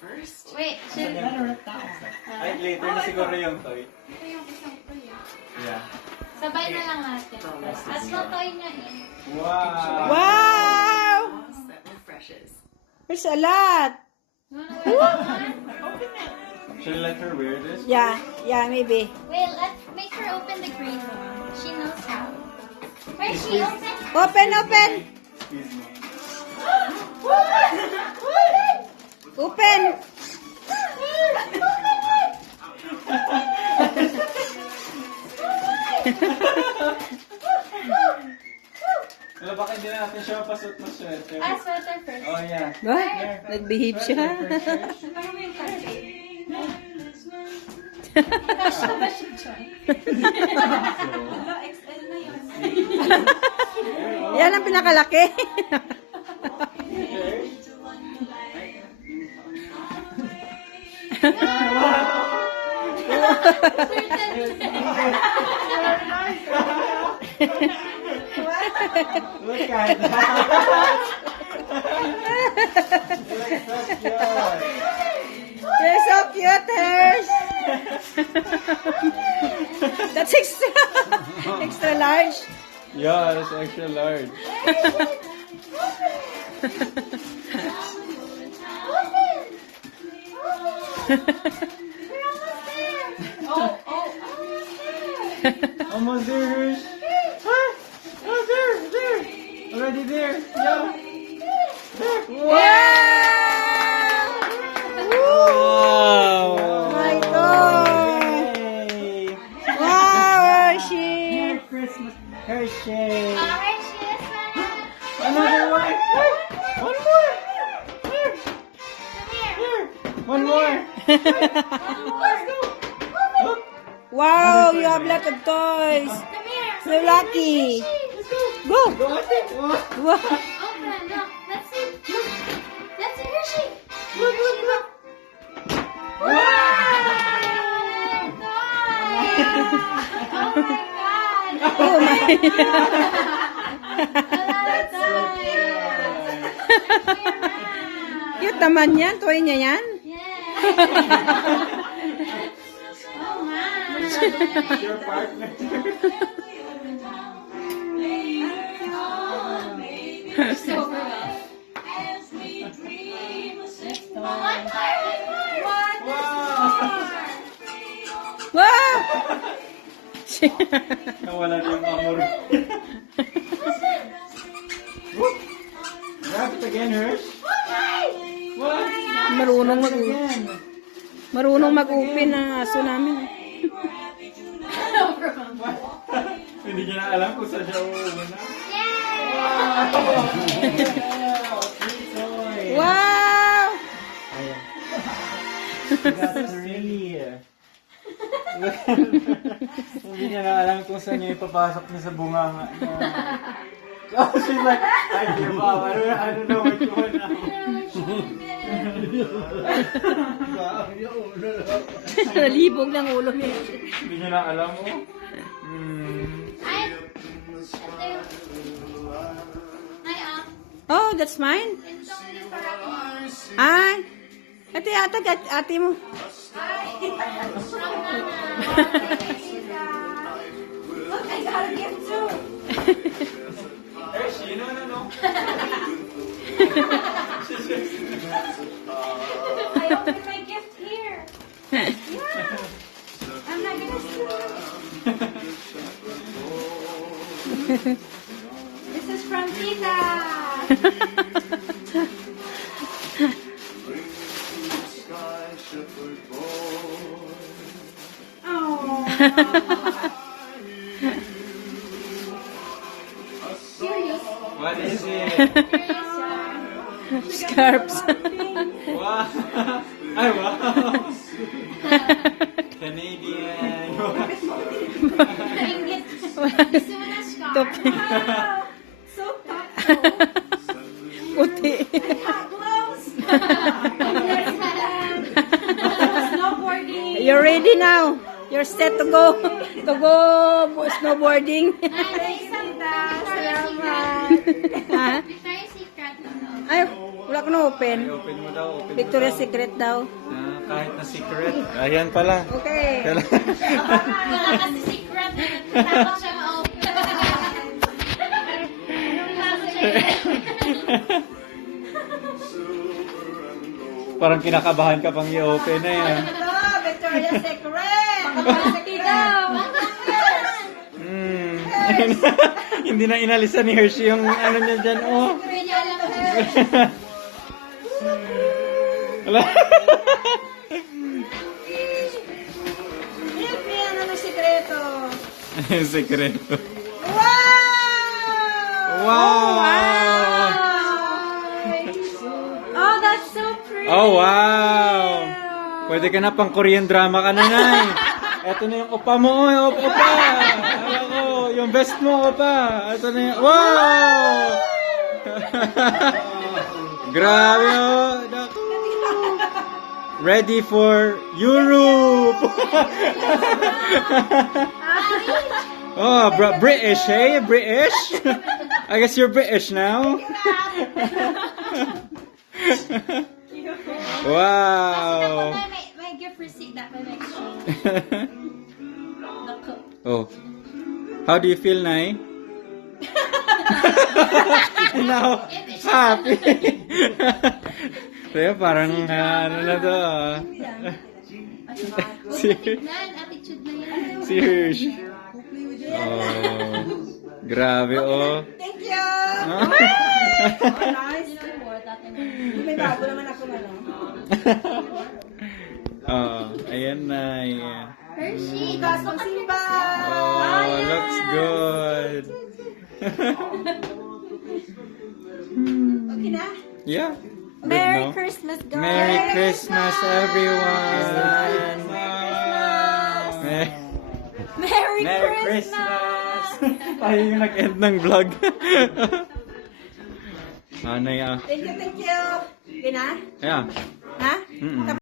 First? Wait, should Ay, later na siguro yung toy. ito yung isang to yun. Yeah. Sabay na lang natin. At toy niya eh. Wow! Wow! That refreshes. There's a lot. You wanna wear that one? Should I let her wear this? Yeah, maybe. Wait, let's make her open the green one. She knows how. Where she open? Open! Excuse me. Open! Wala, baka hindi na natin siya mapasot na sweater. Ah, sweater first. Oh, yeah. What? Nag-behave siya. Kasha ba siya dyan? Yan ang pinakalaki. Look at that! You're so cute, Hirsch. That's extra large. Yeah, it's extra large. Almost there, Hirsch. Ah! Oh, there! Already there. Yeah. Wow! Wow! My God! Yay! Wow, Hershey! Christmas Hershey! Alright, she is fine. Another one! One more! Here! Come here. One more! Let's go. Wow, you have lots of toys. Come here. So lucky. Go! Go on it! Wow. Open, look. Let's see. Let's see Hershey. Look, look, look! Oh my god. Oh my. Cute naman yan. Toy niya yan. Oh my. Your partner. So overwhelmed. One more. Wow! Nawala na yung amor. Grab it again, Hirsch. What? Marunong Grab it again. Marunong mag-open ang aso namin. What? Hindi niya na alam kung saan siya uuna. Free toy. Wow! Ayan. We got three. Hindi niya na alam kung saan niya ipapasok niya sa bunganga niya. Oh, she's like, I give up. I don't know what you want now. Nalibog ng ulo niya. Hindi niya na alam mo. Oh, that's mine? It's only for us. Ay! Ate, ate mo. Look, I got a gift too. Hershey, no. I opened my gift here. Yeah. I'm not gonna steal it. This is from Tita. Oh. Serious? What is it? Scarps. Wow. Ay, wow. Canadian. Nainggit. Gusto mo na scarf? Wow. So thoughtful. Puti. Gloves. Snowboarding. You're ready now. You're set to go. Snowboarding. Nanay, Santa. Ha? Victoria's Secret. Ay, Wala ko na open. Open mo daw, open mo Victoria's daw. Secret daw. Ah, kahit na secret. Ayan pala. Okay. Wala kasi secret. Tapos siya ma-open. Anong lasa siya? Parang kinakabahan ka pang i-open na yan. Ito, Victoria's Secret. Kapasaki daw. Hindi na inalisan ni Hershey yung ano niya dyan. Oh. Hindi niya alam. Wala. Milk me, ano ng sikreto? Sekreto. Wow! Wow! Oh, that's so pretty. Oh, wow! Pwede ka na pang Korean drama ka na nga. Ito na yung opa mo. Oh, opa! Alam ko, yung best mo, opa. Ito na yung... Wow! Grabe, oh. Naku. Ready for Europe! Oh, British, eh? British? I guess you're British now. Wow. May gift receipt that may exchange. Naku. Oh. How do you feel, Nay? Now, happy. Kaya parang ano na to. Si Attitude na yan. si Hirsch. Oh. Grabe, oh. Thank you! Ah. Nice. May bago naman ako na lang. Oh, ayan na. Hershey. Bukas magsimba! Oh, looks good. Okay na? Yeah. Good, Merry no? Christmas, guys. Merry Christmas, everyone. Merry Merry Christmas. Tayo yung nag-end ng vlog. Ano yan? Thank you, thank you. Okay na? Yeah. Ha? Mm-mm.